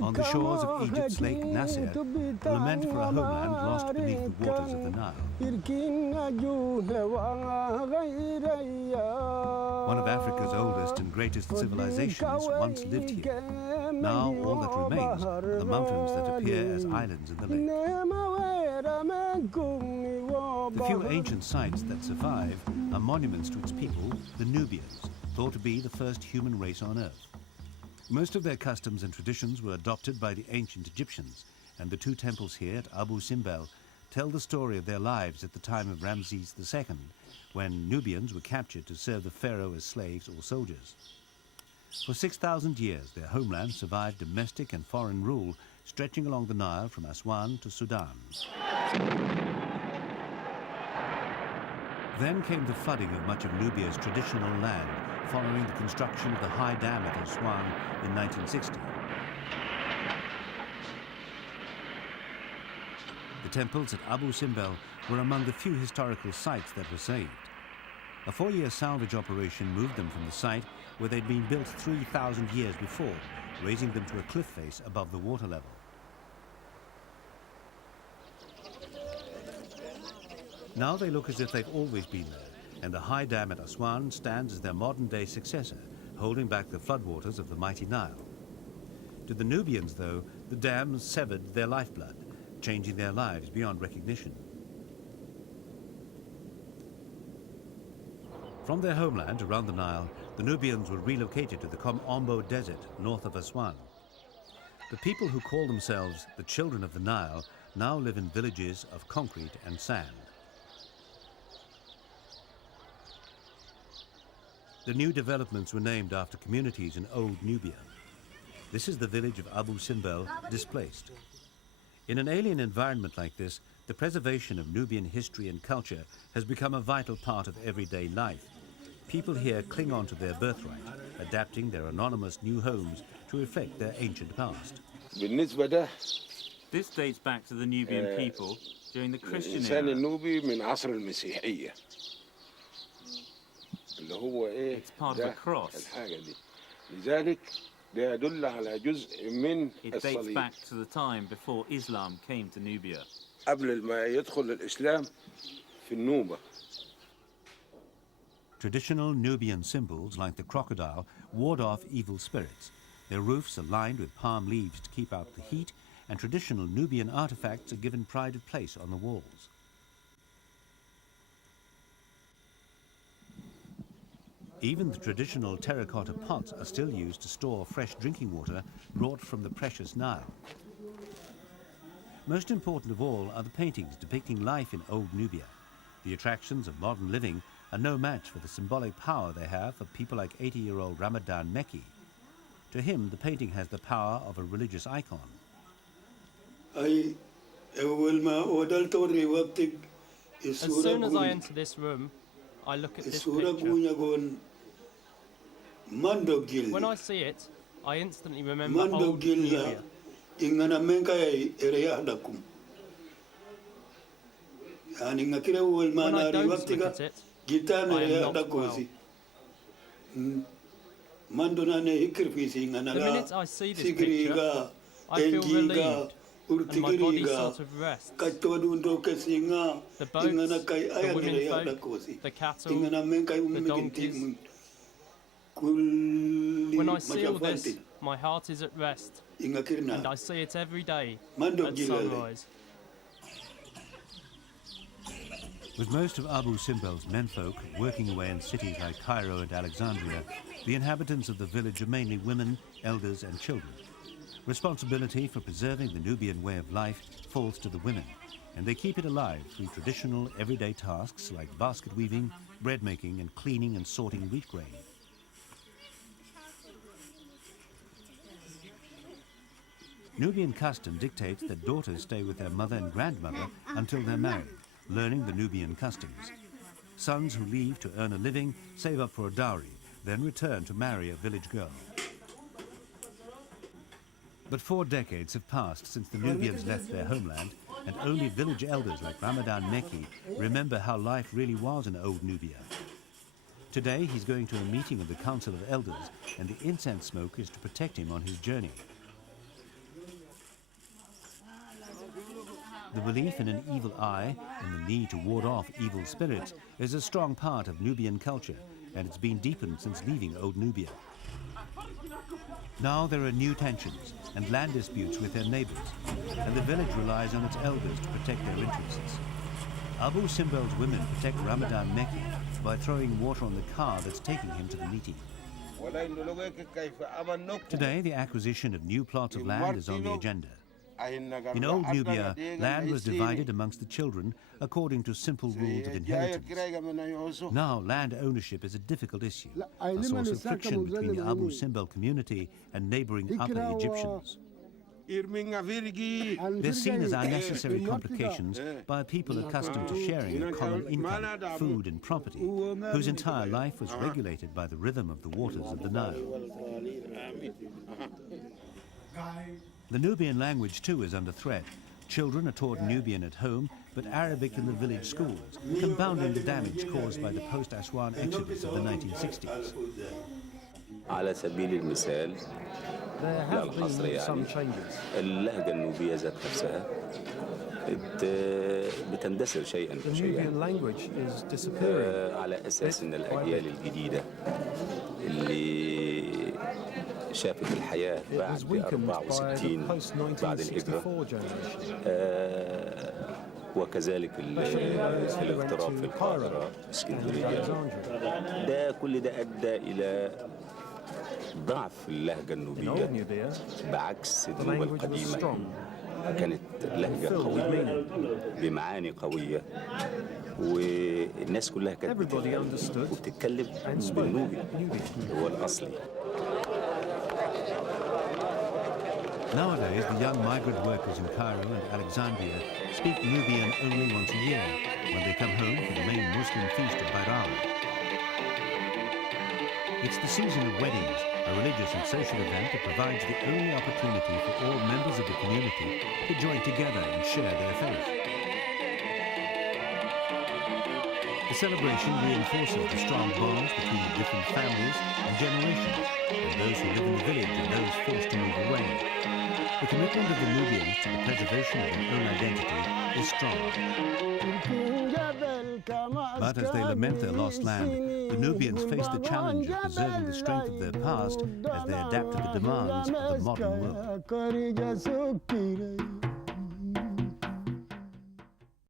On the shores of Egypt's Lake Nasser, lament for a homeland lost beneath the waters of the Nile. One of Africa's oldest and greatest civilizations once lived here. Now all that remains are the mountains that appear as islands in the lake. The few ancient sites that survive are monuments to its people, the Nubians, thought to be the first human race on earth. Most of their customs and traditions were adopted by the ancient Egyptians, and the two temples here at Abu Simbel tell the story of their lives at the time of Ramses II, when Nubians were captured to serve the pharaoh as slaves or soldiers. For 6,000 years, their homeland survived domestic and foreign rule, stretching along the Nile from Aswan to Sudan. Then came the flooding of much of Nubia's traditional land, following the construction of the high dam at Aswan in 1960. The temples at Abu Simbel were among the few historical sites that were saved. A 4-year salvage operation moved them from the site where they'd been built 3,000 years before, raising them to a cliff face above the water level. Now they look as if they've always been there, and the high dam at Aswan stands as their modern-day successor, holding back the floodwaters of the mighty Nile. To the Nubians, though, the dam severed their lifeblood, changing their lives beyond recognition. From their homeland around the Nile, the Nubians were relocated to the Kom Ombo Desert north of Aswan. The people who call themselves the Children of the Nile now live in villages of concrete and sand. The new developments were named after communities in Old Nubia. This is the village of Abu Simbel, displaced. In an alien environment like this, the preservation of Nubian history and culture has become a vital part of everyday life. People here cling on to their birthright, adapting their anonymous new homes to reflect their ancient past. This dates back to the Nubian people during the Christian era. It's part of a cross. It dates back to the time before Islam came to Nubia. Traditional Nubian symbols like the crocodile ward off evil spirits. Their roofs are lined with palm leaves to keep out the heat, and traditional Nubian artifacts are given pride of place on the walls. Even the traditional terracotta pots are still used to store fresh drinking water brought from the precious Nile. Most important of all are the paintings depicting life in Old Nubia. The attractions of modern living are no match for the symbolic power they have for people like 80-year-old Ramadan Mekki. To him, the painting has the power of a religious icon. As soon as I enter this room, I look at this picture. When I see it, I instantly remember Old Nubia. When I look at it, I am not well. The minute I see this picture, I feel relieved, and my body sort of rests. The boats, the women folk, the cattle, the donkeys. When I see all this, my heart is at rest, and I see it every day at sunrise. With most of Abu Simbel's menfolk working away in cities like Cairo and Alexandria, the inhabitants of the village are mainly women, elders and children. Responsibility for preserving the Nubian way of life falls to the women, and they keep it alive through traditional everyday tasks like basket weaving, bread making and cleaning and sorting wheat grain. Nubian custom dictates that daughters stay with their mother and grandmother until they're married, learning the Nubian customs. Sons who leave to earn a living save up for a dowry, then return to marry a village girl. But 4 decades have passed since the Nubians left their homeland, and only village elders like Ramadan Meki remember how life really was in Old Nubia. Today he's going to a meeting of the Council of Elders, and the incense smoke is to protect him on his journey. The belief in an evil eye and the need to ward off evil spirits is a strong part of Nubian culture, and it's been deepened since leaving Old Nubia. Now there are new tensions and land disputes with their neighbors, and the village relies on its elders to protect their interests. Abu Simbel's women protect Ramadan Meki by throwing water on the car that's taking him to the meeting. Today, the acquisition of new plots of land is on the agenda. In Old Nubia, land was divided amongst the children according to simple rules of inheritance. Now, land ownership is a difficult issue, a source of friction between the Abu Simbel community and neighboring Upper Egyptians. They're seen as unnecessary complications by people accustomed to sharing a common income, food and property, whose entire life was regulated by the rhythm of the waters of the Nile. The Nubian language too is under threat. Children are taught Nubian at home, but Arabic in the village schools, compounding the damage caused by the post-Aswan exodus of the 1960s. على سبيل المثال There have been some changes. اللهجة النوبية ذات نفسها بتندثر شيئا The فشيئا Nubian language is disappearing. على أساس أن الأجيال الجديدة اللي شافت الحياة It was بعد weakened by 64 the بعد الهجرة post-1964 generation. وكذلك الاغتراب في القاهرة اسكندرية ده كل ده أدى إلى ضعف اللهجة النوبية بعكس النوبة القديمة كانت لهجة قوية بمعاني قوية والناس كلها كانت بتفهم وبتتكلم بالنوبي هو الأصلي. Nowadays, the young migrant workers in Cairo and Alexandria speak Nubian only once a year, when they come home for the main Muslim feast of Bayram. It's the season of weddings, a religious and social event that provides the only opportunity for all members of the community to join together and share their faith. The celebration reinforces the strong bonds between the different families and generations, and those who live in the village and those forced to move away. The commitment of the Nubians to the preservation of their own identity is strong. But as they lament their lost land, the Nubians face the challenge of preserving the strength of their past as they adapt to the demands of the modern world.